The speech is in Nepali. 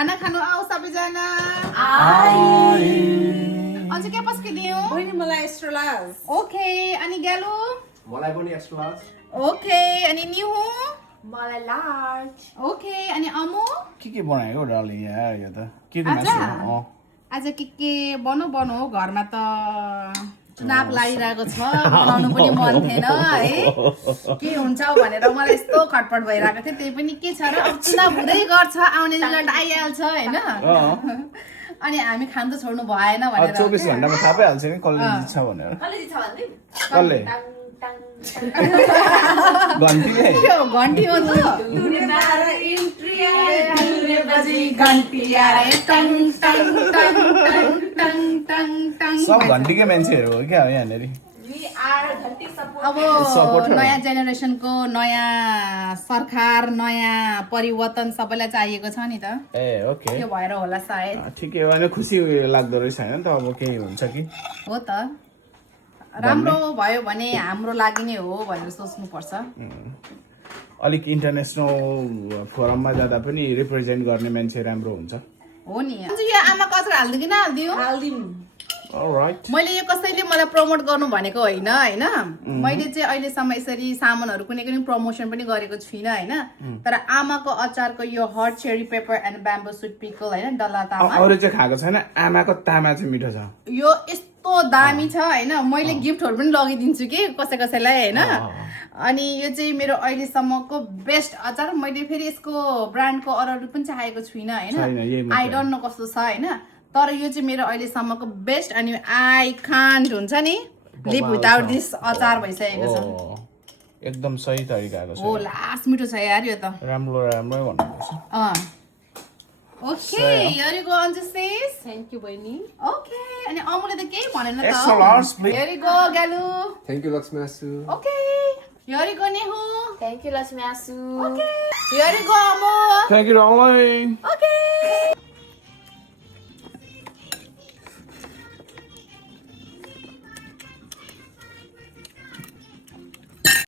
खाना खानु आऊ सबैजना अझ के पस्किदियो बहिनी मलाई एक्स्ट्रा लार्ज ओके अनि ग्यालु मलाई पनि एक्स्ट्रा लार्ज ओके अनि निहु मलाई लार्ज ओके अनि अमु के बनायो डार्लिङ यार यो त के आज मासु आज के बनाउ घरमा त चुनाव लागिरहेको छ बनाउनु पनि मन थिएन है के हुन्छ भनेर मलाई यस्तो खटपट भइरहेको थियो त्यही पनि के छ र अब चुनाव हुँदै गर्छ आउने रिजल्ट आइहाल्छ हैन अनि हामी खान त छोड्नु भएन भनेर 24 घण्टामा थाहा पाइहाल्छ नि कसले जित्छ भनेर कसले घन्टीले घन्टी हो सब घन्टीकै मान्छेहरू हो क्या यहाँनिर अब नयाँ जेनेरेसनको नयाँ सरकार नयाँ परिवर्तन सबैलाई चाहिएको छ नि त ए ओके त्यो भएर होला सायद ठिकै हो अनि खुसी लाग्दो रहेछ हैन त अब केही हुन्छ कि हो त राम्रो भयो भने हाम्रो लागि नै हो भनेर सोच्नु पर्छ अलिक इन्टरनेसनल फोरममा जाँदा पनि रिप्रेजेन्ट गर्ने मान्छे राम्रो हुन्छ हो नि यो आमाको अचार हाल्दियो कि नहाल्दियो अलराइट मैले यो कसैले मलाई प्रमोट गर्नु भनेको होइन हैन मैले चाहिँ अहिलेसम्म यसरी सामानहरू कुनै पनि प्रमोसन पनि गरेको छुइनँ हैन तर आमाको अचारको यो hot cherry pepper and bamboo shoot pickle हैन डल्ला तामा अरू चाहिँ खाएको छैन आमाको तामा चाहिँ मिठो छ यो यस्तो दामी छ हैन मैले गिफ्टहरू पनि लगिदिन्छु कि कसैलाई हैन अनि यो चाहिँ मेरो अहिलेसम्मको बेस्ट अचार मैले फेरि यसको ब्रान्डको अरू पनि चाहेको छुइनँ हैन आई डोन्ट नो कस्तो छ हैन तर यो चाहिँ मेरो अहिलेसम्मको बेस्ट अनि आई कान्ट हुन्छ नि लिभ विदाउट दिस अचार भइसकेको छ एकदम सही तरिकाको छ हो लास्ट मिठो छ यार यो त राम्रै भन्नुपर्छ okay here you go Anju sis thank you बहिनी ओके अनि अमुले त केही भनेन त Extra large, please. here you go Galu thank you Lakshmi आसु okay here you go Nehu thank you Lakshmi आसु okay here you go Amu thank you darling okay